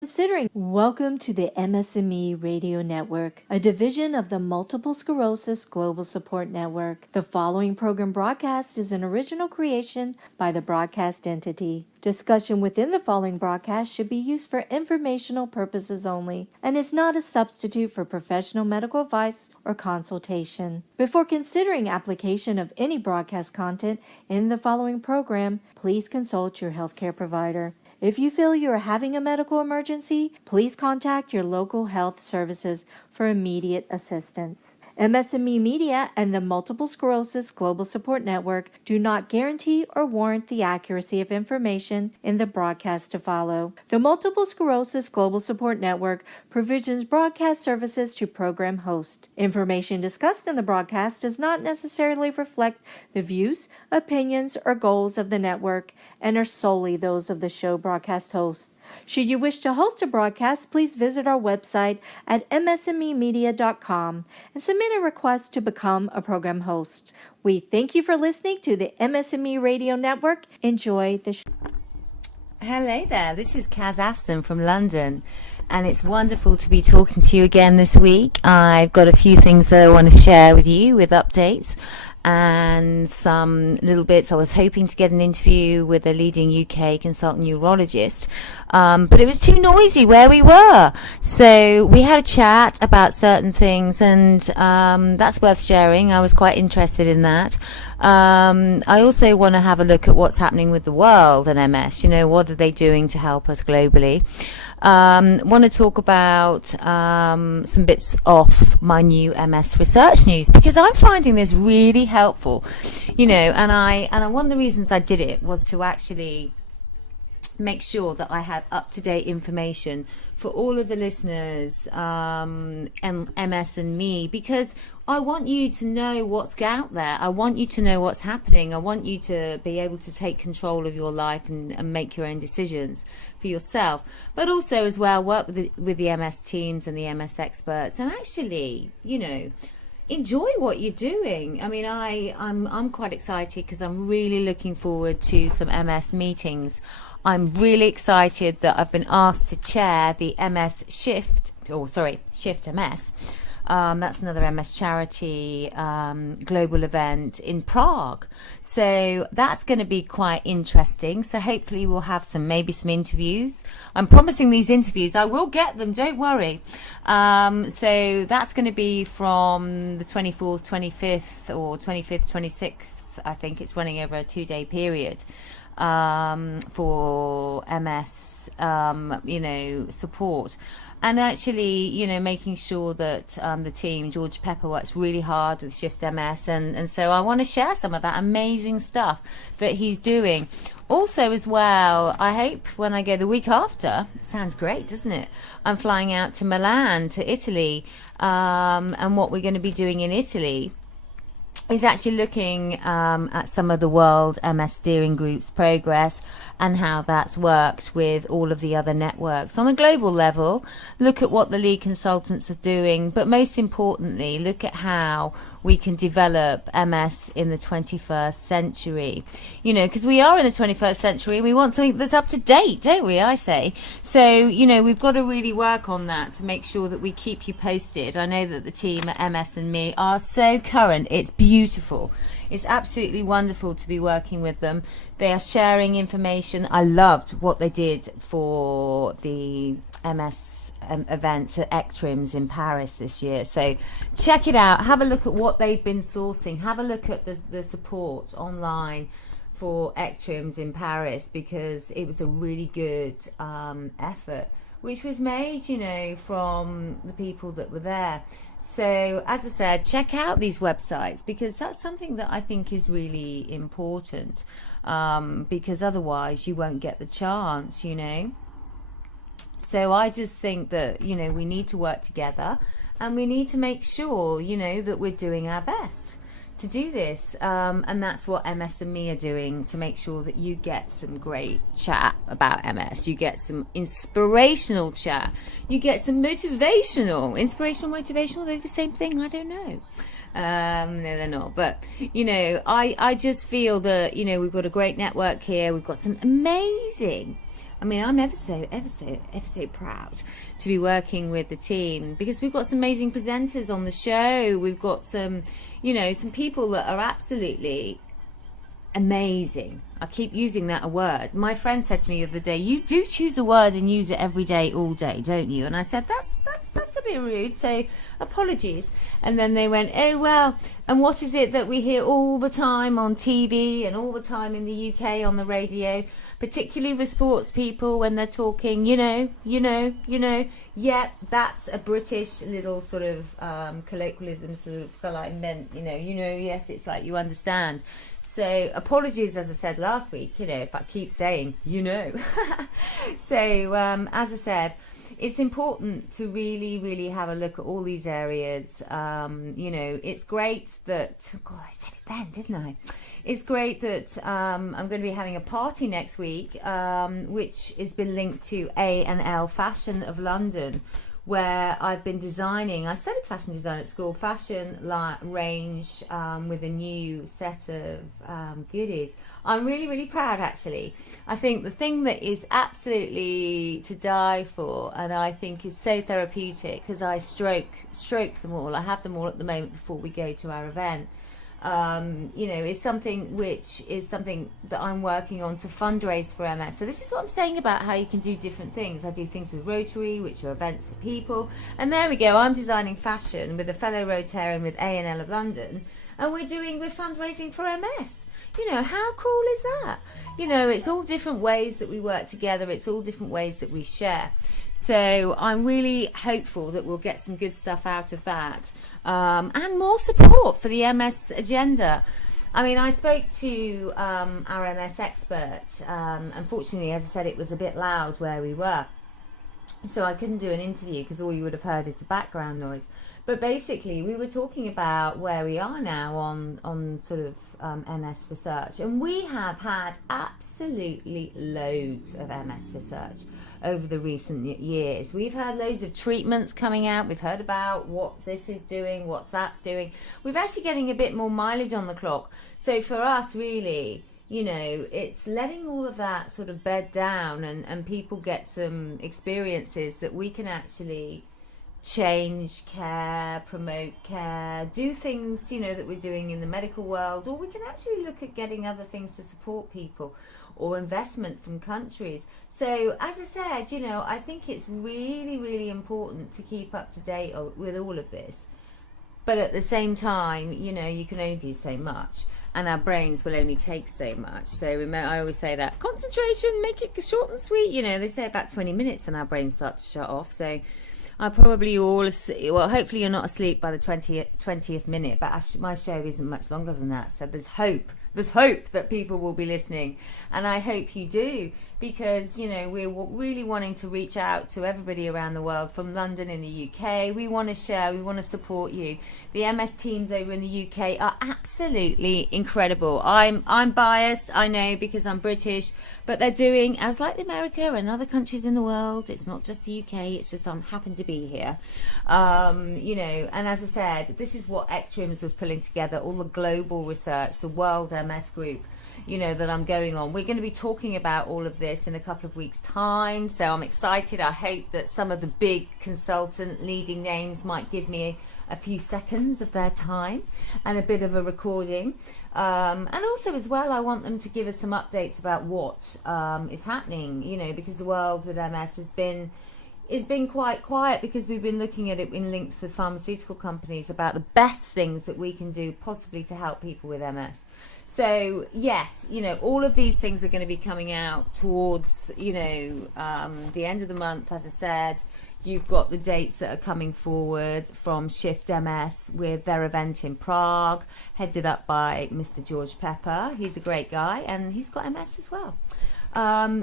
Welcome to the MS&Me Radio Network, a division of the Multiple Sclerosis Global Support Network. The following program broadcast is an original creation by the broadcast entity. Discussion within the following broadcast should be used for informational purposes only and is not a substitute for professional medical advice or consultation. Before considering application of any broadcast content in the following program, please consult your healthcare provider. If you feel you are having a medical emergency, please contact your local health services for immediate assistance. MS&Me Media and the Multiple Sclerosis Global Support Network do not guarantee or warrant the accuracy of information in the broadcast to follow. The Multiple Sclerosis Global Support Network provisions broadcast services to program hosts. Information discussed in the broadcast does not necessarily reflect the views, opinions, or goals of the network and are solely those of the show broadcast host. Should you wish to host a broadcast, please visit our website at msmemedia.com and submit a request to become a program host. We thank you for listening to the MS&Me Radio Network. Enjoy the show. Hello there, this is Kaz Aston from London, and it's wonderful to be talking to you again this week. I've got a few things that I want to share with you with updates and some little bits. I was hoping to get an interview with a leading UK consultant neurologist, but it was too noisy where we were. So we had a chat about certain things, and that's worth sharing. I was quite interested in that. I also want to have a look at what's happening with the world and MS. You know, what are they doing to help us globally? Want to talk about some bits off my new MS research news, because I'm finding this really helpful, you know, and one of the reasons I did it was to actually make sure that I had up-to-date information for all of the listeners and MS&Me, because I want you to know what's out there. I want you to know what's happening. I want you to be able to take control of your life and make your own decisions for yourself, but also as well work with the MS teams and the MS experts, and actually, you know, enjoy what you're doing. I mean, I'm quite excited because I'm really looking forward to some MS meetings. I'm really excited that I've been asked to chair the Shift MS. That's another MS charity global event in Prague. So that's going to be quite interesting. So hopefully we'll have maybe some interviews. I'm promising these interviews. I will get them, don't worry. So that's going to be from the 24th, 25th or 25th, 26th. I think it's running over a 2-day period for MS, you know, support. And actually, you know, making sure that the team, George Pepper, works really hard with Shift MS. And so I want to share some of that amazing stuff that he's doing. Also, as well, I hope when I go the week after, sounds great, doesn't it? I'm flying out to Milan, to Italy, and what we're going to be doing in Italy is actually looking at some of the World MS Steering Group's progress and how that's worked with all of the other networks on a global level. Look at what the lead consultants are doing, but most importantly, look at how we can develop MS in the 21st century. You know, because we are in the 21st century and we want something that's up to date, don't we, I say? So, you know, we've got to really work on that to make sure that we keep you posted. I know that the team at MS&Me are so current. It's beautiful. It's absolutely wonderful to be working with them. They are sharing information. I loved what they did for the MS events at ECTRIMS in Paris this year. So check it out. Have a look at what they've been sourcing. Have a look at the support online for ECTRIMS in Paris, because it was a really good effort, which was made, you know, from the people that were there. So, as I said, check out these websites, because that's something that I think is really important, because otherwise you won't get the chance, you know. So I just think that, you know, we need to work together and we need to make sure, you know, that we're doing our best to do this, and that's what MS&Me are doing, to make sure that you get some great chat about MS, you get some inspirational chat, you get some motivational, they're the same thing, I don't know. No, they're not, but you know, I just feel that, you know, we've got a great network here, we've got some amazing I mean, I'm ever so proud to be working with the team, because we've got some amazing presenters on the show. We've got some, some people that are absolutely amazing. I keep using that word. My friend said to me the other day, "You do choose a word and use it every day, all day, don't you?" And I said, "That's a bit rude. So apologies." And then they went, "Oh well, and what is it that we hear all the time on TV and all the time in the UK on the radio, particularly with sports people when they're talking, yeah, that's a British little sort of colloquialism, sort of like meant, yes, it's like you understand." So apologies, as I said last week, if I keep saying, So as I said, it's important to really, really have a look at all these areas. It's great that, God, I said it then, didn't I? It's great that I'm going to be having a party next week, which has been linked to A&L Fashion of London, where I've been designing. I studied fashion design at school, fashion range with a new set of goodies. I'm really, really proud, actually. I think the thing that is absolutely to die for, and I think is so therapeutic, because I stroke them all. I have them all at the moment before we go to our event. Is something which is something that I'm working on to fundraise for MS. So this is what I'm saying about how you can do different things. I do things with Rotary, which are events for people, and there we go. I'm designing fashion with a fellow Rotarian with A&L of London, and we're fundraising for MS. How cool is that? It's all different ways that we work together. It's all different ways that we share. So I'm really hopeful that we'll get some good stuff out of that, and more support for the MS agenda. I mean, I spoke to our MS expert. Unfortunately, as I said, it was a bit loud where we were, so I couldn't do an interview because all you would have heard is the background noise. But basically, we were talking about where we are now on sort of MS research, and we have had absolutely loads of MS research over the recent years. We've had loads of treatments coming out. We've heard about what this is doing, what that's doing. We're actually getting a bit more mileage on the clock. So for us, really, it's letting all of that sort of bed down, and people get some experiences that we can actually change care, promote care, do things, that we're doing in the medical world, or we can actually look at getting other things to support people, or investment from countries. So as I said, I think it's really, really important to keep up to date with all of this. But at the same time, you can only do so much, and our brains will only take so much. So I always say that concentration, make it short and sweet. They say about 20 minutes and our brains start to shut off. So I probably hopefully you're not asleep by the 20th minute, but my show isn't much longer than that. So there's hope. There's hope that people will be listening, and I hope you do, because we're really wanting to reach out to everybody around the world, from London in the UK. We want to share, we want to support you. The MS teams over in the UK are absolutely incredible. I'm biased, I know, because I'm British, but they're doing as like America and other countries in the world. It's not just the UK, it's just I happen to be here. And as I said, this is what Ectrims was pulling together, all the global research, the World MS group, that I'm going on. We're going to be talking about all of this in a couple of weeks' time, so I'm excited. I hope that some of the big consultant leading names might give me a few seconds of their time and a bit of a recording. And also as well, I want them to give us some updates about what is happening, because the world with MS has been quite quiet, because we've been looking at it in links with pharmaceutical companies about the best things that we can do possibly to help people with MS. So yes, all of these things are going to be coming out towards, the end of the month. As I said, you've got the dates that are coming forward from Shift MS with their event in Prague, headed up by Mr. George Pepper. He's a great guy, and he's got MS as well.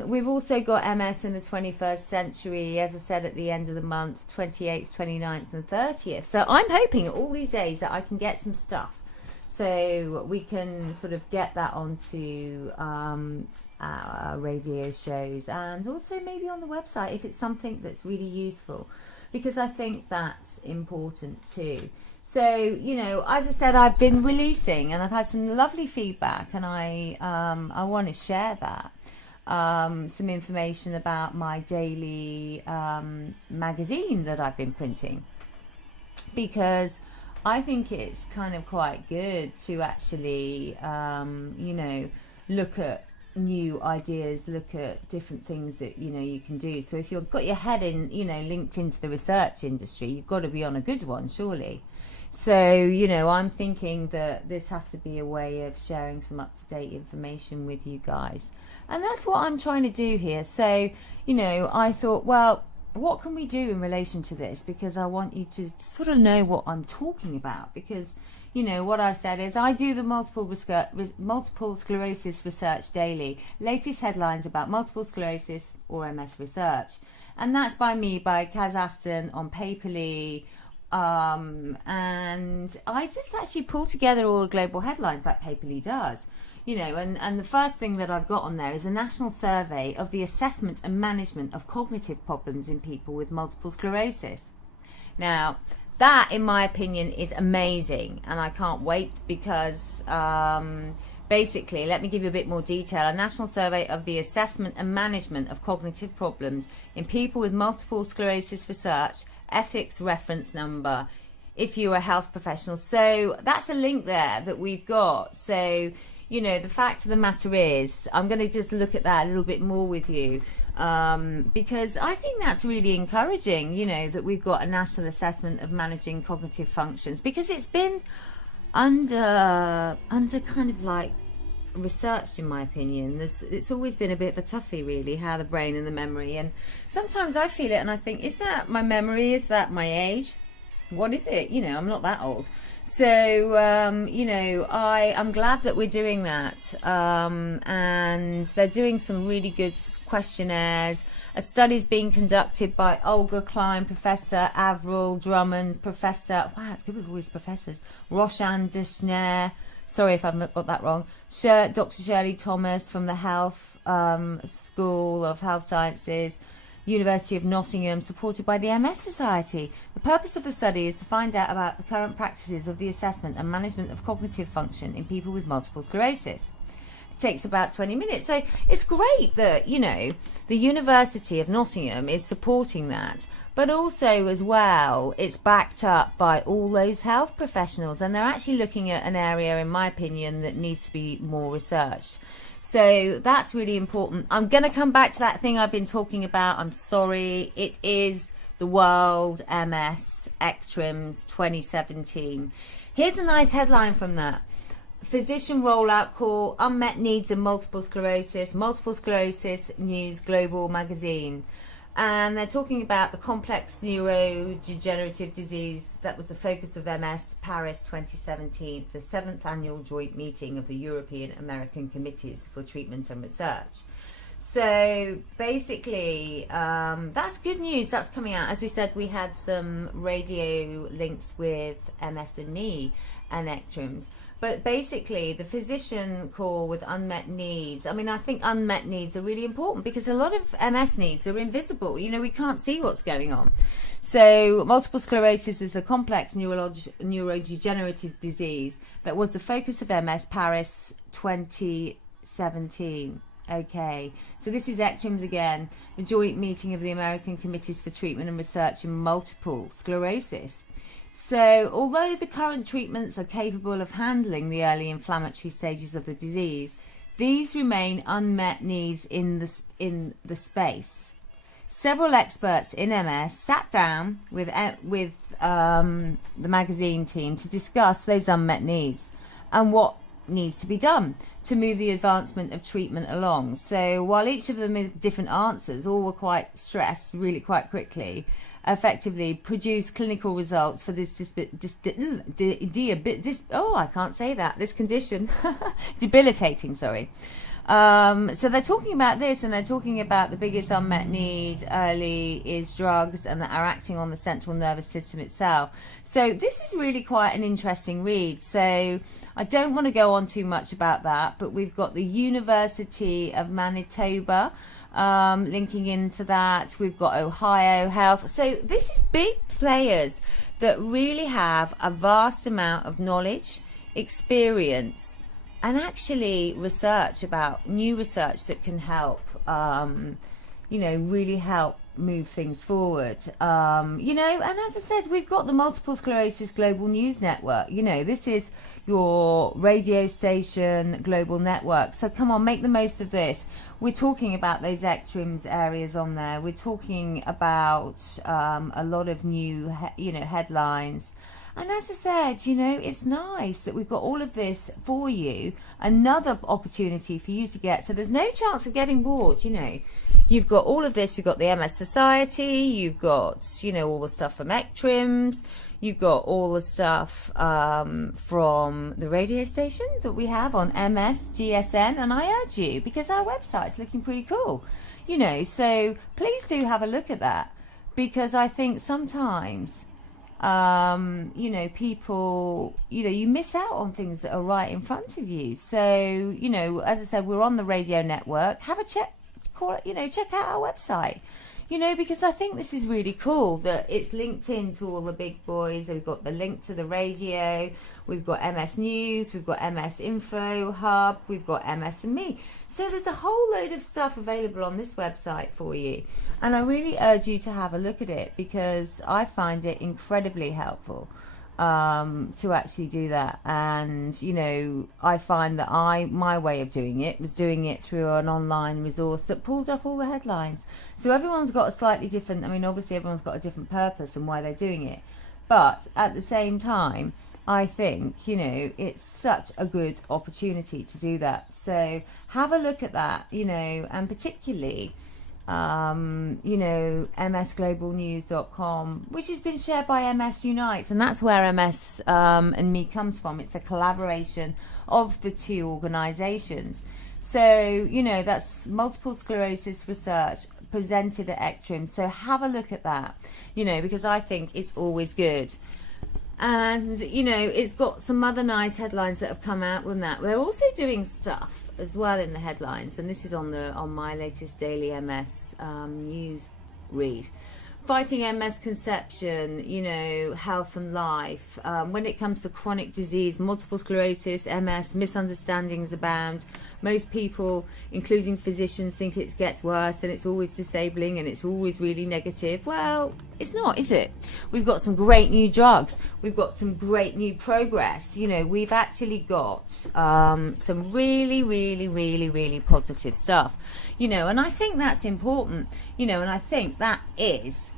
We've also got MS in the 21st century, as I said, at the end of the month, 28th, 29th and 30th. So I'm hoping all these days that I can get some stuff, so we can sort of get that onto our radio shows, and also maybe on the website if it's something that's really useful, because I think that's important too. So, as I said, I've been releasing, and I've had some lovely feedback, and I want to share that. some information about my daily magazine that I've been printing, because I think it's kind of quite good to actually, look at new ideas, look at different things that, you can do. So if you've got your head in, linked into the research industry, you've got to be on a good one, surely. So, I'm thinking that this has to be a way of sharing some up-to-date information with you guys. And that's what I'm trying to do here. So, I thought, well, what can we do in relation to this? Because I want you to sort of know what I'm talking about. Because, what I said is I do the multiple sclerosis research daily. Latest headlines about multiple sclerosis or MS research. And that's by Kaz Aston on Paperly. And I just actually pull together all the global headlines like Paperly does, and the first thing that I've got on there is a national survey of the assessment and management of cognitive problems in people with multiple sclerosis. Now, that, in my opinion, is amazing, and I can't wait because basically, let me give you a bit more detail. A national survey of the assessment and management of cognitive problems in people with multiple sclerosis research, ethics reference number, if you're a health professional. So that's a link there that we've got. So, the fact of the matter is, I'm going to just look at that a little bit more with you, because I think that's really encouraging, that we've got a national assessment of managing cognitive functions, because it's been under kind of like researched, in my opinion. It's always been a bit of a toughie, really, how the brain and the memory, and sometimes I feel it and I think, is that my memory, is that my age, what is it? I'm not that old. So I'm glad that we're doing that, and they're doing some really good questionnaires. A study's being conducted by Olga Klein, Professor Avril Drummond, Professor, wow, it's good with all these professors, Roshan Deshner, sorry if I've got that wrong, Dr. Shirley Thomas from the Health School of Health Sciences, University of Nottingham, supported by the MS Society. The purpose of the study is to find out about the current practices of the assessment and management of cognitive function in people with multiple sclerosis. It takes about 20 minutes. So it's great that, the University of Nottingham is supporting that, but also as well, it's backed up by all those health professionals, and they're actually looking at an area, in my opinion, that needs to be more researched. So that's really important. I'm going to come back to that thing I've been talking about. I'm sorry. It is the World MS ECTRIMS 2017. Here's a nice headline from that. Physician rollout call, unmet needs in multiple sclerosis news global magazine. And they're talking about the complex neurodegenerative disease that was the focus of MS Paris 2017, the 7th annual joint meeting of the European American Committees for Treatment and Research. So basically, that's good news. That's coming out. As we said, we had some radio links with MS&Me and ECTRIMS. But basically, the physician call with unmet needs, I think unmet needs are really important because a lot of MS needs are invisible. We can't see what's going on. So multiple sclerosis is a complex neurodegenerative disease that was the focus of MS Paris 2017. Okay, so this is ECTRIMS again, the joint meeting of the American Committees for Treatment and Research in Multiple Sclerosis. So, although the current treatments are capable of handling the early inflammatory stages of the disease, these remain unmet needs in the space. Several experts in MS sat down with the magazine team to discuss those unmet needs and what needs to be done to move the advancement of treatment along. So, while each of them is different answers, all were quite stressed really quite quickly, effectively produce clinical results for this condition, debilitating, sorry. So they're talking about this, and they're talking about the biggest unmet need early is drugs, and that are acting on the central nervous system itself. So this is really quite an interesting read. So I don't want to go on too much about that, but we've got the University of Manitoba linking into that. We've got Ohio Health. So this is big players that really have a vast amount of knowledge, experience, and actually research about new research that can help, really help move things forward. And as I said, we've got the Multiple Sclerosis Global News Network. This is your radio station global network. So come on, make the most of this. We're talking about those ECTRIMS areas on there. We're talking about a lot of new, headlines. And as I said, it's nice that we've got all of this for you, another opportunity for you to get. So there's no chance of getting bored, You've got all of this. You've got the MS Society. You've got, all the stuff from ECTRIMS. You've got all the stuff from the radio station that we have on MS, GSN. And I urge you, because our website's looking pretty cool, so please do have a look at that, because I think sometimes people, you miss out on things that are right in front of you. So, as I said, we're on the radio network. Have a check, check out our website, because I think this is really cool that it's linked into all the big boys. We've got the link to the radio, we've got MS News, we've got MS Info Hub, we've got MS&Me. So there's a whole load of stuff available on this website for you. And I really urge you to have a look at it, because I find it incredibly helpful to actually do that. And I find that my way of doing it was doing it through an online resource that pulled up all the headlines. So everyone's got a slightly different, obviously everyone's got a different purpose and why they're doing it, but at the same time I think it's such a good opportunity to do that. So have a look at that, and particularly msglobalnews.com, which has been shared by MS Unites, and that's where MS and Me comes from. It's a collaboration of the two organisations. So that's multiple sclerosis research presented at ECTRIMS. So have a look at that, because I think it's always good. And it's got some other nice headlines that have come out with that. We're also doing stuff as well in the headlines, and this is on my latest daily MS news read. Fighting MS conception, health and life. When it comes to chronic disease, multiple sclerosis, MS, misunderstandings abound. Most people, including physicians, think it gets worse and it's always disabling and it's always really negative. Well, it's not, is it? We've got some great new drugs. We've got some great new progress. We've actually got some really, really, really, really positive stuff. And I think that's important. And I think that is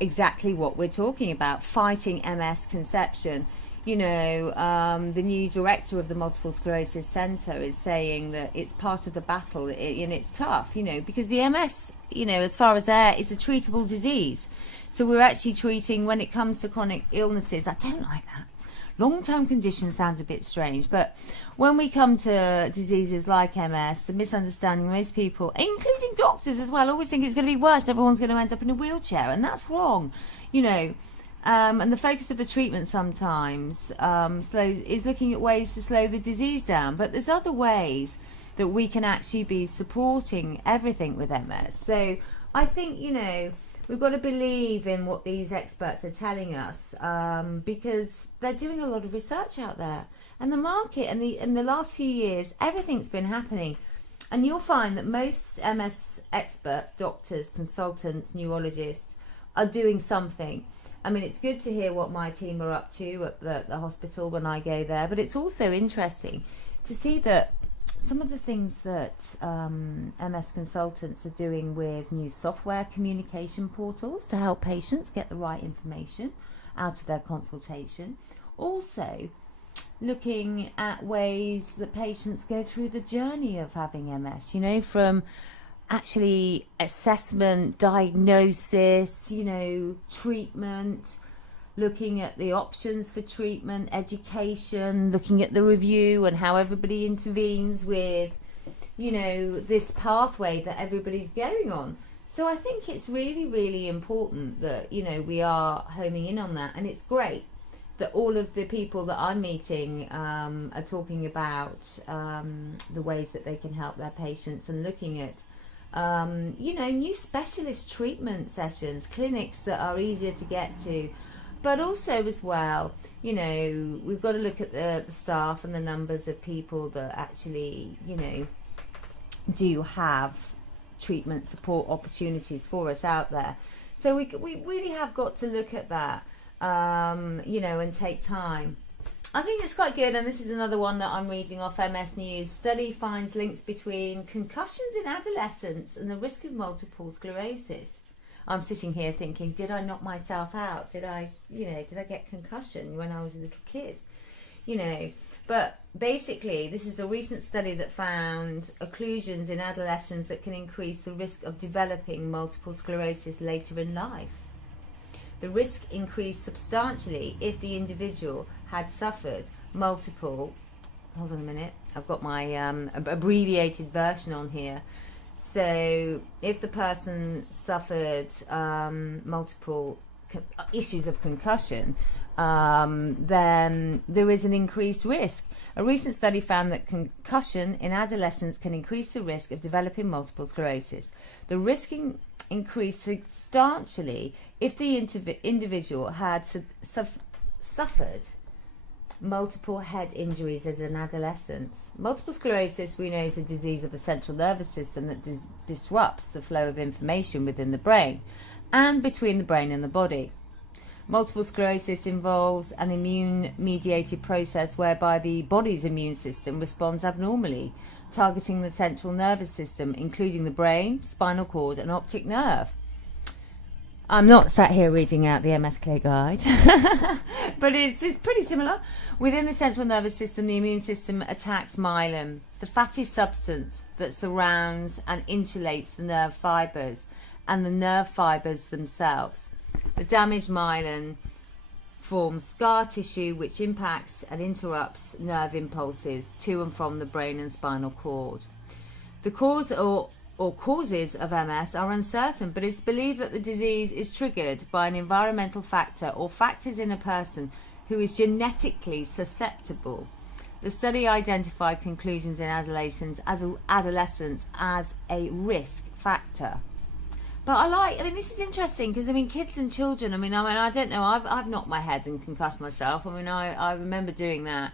exactly what we're talking about, fighting MS conception. The new director of the Multiple Sclerosis Centre is saying that it's part of the battle, and it's tough, because the MS, as far as it's a treatable disease. So we're actually treating, when it comes to chronic illnesses, I don't like that. Long-term condition sounds a bit strange, but when we come to diseases like MS, the misunderstanding, most people, including doctors as well, always think it's going to be worse. Everyone's going to end up in a wheelchair, and that's wrong, and the focus of the treatment sometimes is looking at ways to slow the disease down. But there's other ways that we can actually be supporting everything with MS. So I think, we've got to believe in what these experts are telling us, because they're doing a lot of research out there. And the market, and in the last few years, everything's been happening. And you'll find that most MS experts, doctors, consultants, neurologists, are doing something. It's good to hear what my team are up to at the hospital when I go there, but it's also interesting to see that some of the things that MS consultants are doing with new software communication portals to help patients get the right information out of their consultation. Also, looking at ways that patients go through the journey of having MS, from actually assessment, diagnosis, treatment, looking at the options for treatment, education, looking at the review and how everybody intervenes with, this pathway that everybody's going on. So I think it's really, really important that, we are homing in on that. And it's great that all of the people that I'm meeting are talking about the ways that they can help their patients, and looking at new specialist treatment sessions, clinics that are easier to get to, But also as well, you know, we've got to look at the staff and the numbers of people that actually, you know, do have treatment support opportunities for us out there. So we really have got to look at that, you know, and take time. I think it's quite good, and this is another one that I'm reading off MS News. Study finds links between concussions in adolescents and the risk of multiple sclerosis. I'm sitting here thinking, did I knock myself out? Did I get concussion when I was a little kid? You know, but basically this is a recent study that found occlusions in adolescents that can increase the risk of developing multiple sclerosis later in life. The risk increased substantially if the individual had suffered multiple, hold on a minute, I've got my abbreviated version on here. So if the person suffered multiple issues of concussion, then there is an increased risk. A recent study found that concussion in adolescents can increase the risk of developing multiple sclerosis. The risk increased substantially if the individual had suffered multiple head injuries as an adolescent. Multiple sclerosis, we know, is a disease of the central nervous system that disrupts the flow of information within the brain and between the brain and the body. Multiple sclerosis involves an immune-mediated process whereby the body's immune system responds abnormally, targeting the central nervous system, including the brain, spinal cord, and optic nerve. I'm not sat here reading out the MS Clay guide, but it's pretty similar. Within the central nervous system, the immune system attacks myelin, the fatty substance that surrounds and insulates the nerve fibers and the nerve fibers themselves. The damaged myelin forms scar tissue which impacts and interrupts nerve impulses to and from the brain and spinal cord. The cause or causes of MS are uncertain, but it's believed that the disease is triggered by an environmental factor or factors in a person who is genetically susceptible. The study identified conclusions in adolescents as a risk factor. But this is interesting because, kids and children, I don't know, I've knocked my head and concussed myself. I remember doing that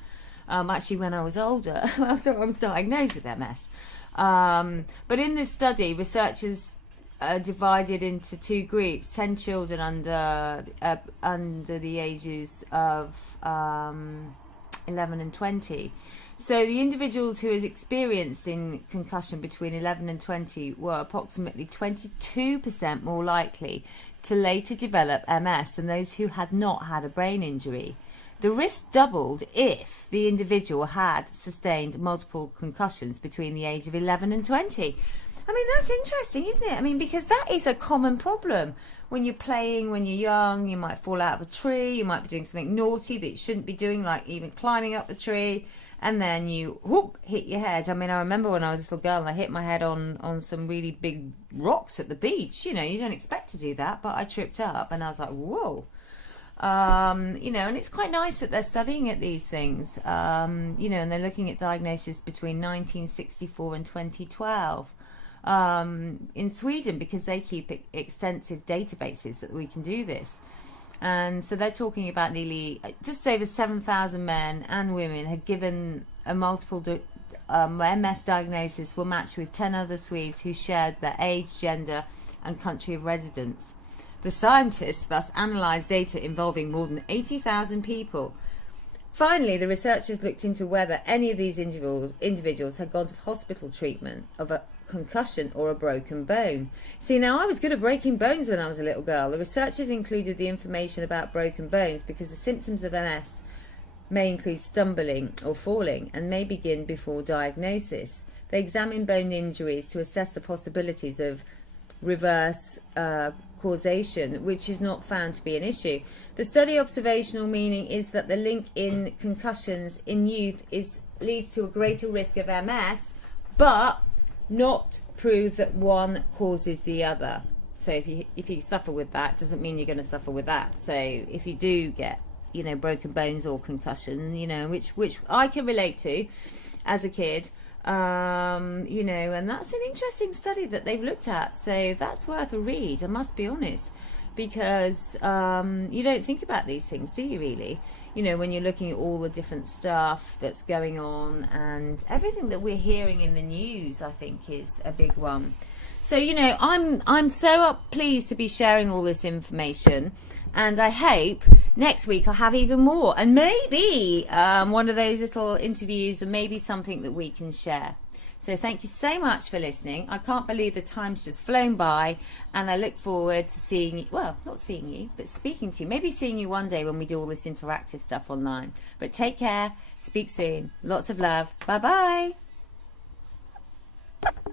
actually when I was older, after I was diagnosed with MS. But in this study, researchers divided into two groups: 10 children under the ages of 11 and 20. So the individuals who had experienced in concussion between 11 and 20 were approximately 22% more likely to later develop MS than those who had not had a brain injury. The risk doubled if the individual had sustained multiple concussions between the age of 11 and 20. That's interesting, isn't it? Because that is a common problem. When you're playing, when you're young, you might fall out of a tree, you might be doing something naughty that you shouldn't be doing, like even climbing up the tree, and then you hit your head. I remember when I was a little girl and I hit my head on some really big rocks at the beach. You don't expect to do that, but I tripped up and I was like, whoa. And it's quite nice that they're studying at these things, and they're looking at diagnosis between 1964 and 2012 in Sweden, because they keep extensive databases that we can do this. And so they're talking about nearly just over 7,000 men and women had given a multiple MS diagnosis, were matched with 10 other Swedes who shared their age, gender and country of residence. The scientists thus analysed data involving more than 80,000 people. Finally, the researchers looked into whether any of these individuals had gone to hospital treatment of a concussion or a broken bone. See, now I was good at breaking bones when I was a little girl. The researchers included the information about broken bones because the symptoms of MS may include stumbling or falling and may begin before diagnosis. They examined bone injuries to assess the possibilities of reverse causation, which is not found to be an issue. The study observational meaning is that the link in concussions in youth leads to a greater risk of MS, but not prove that one causes the other. So if you suffer with that, doesn't mean you're going to suffer with that. So if you do get broken bones or concussion, which I can relate to as a kid, and that's an interesting study that they've looked at, so that's worth a read, I must be honest. because you don't think about these things, do you really? You know, when you're looking at all the different stuff that's going on and everything that we're hearing in the news, I think is a big one. So, you know, I'm so pleased to be sharing all this information, and I hope next week I'll have even more, and maybe one of those little interviews, and maybe something that we can share. So thank you so much for listening. I can't believe the time's just flown by, and I look forward to seeing you, well, not seeing you, but speaking to you. Maybe seeing you one day when we do all this interactive stuff online. But take care. Speak soon. Lots of love. Bye-bye.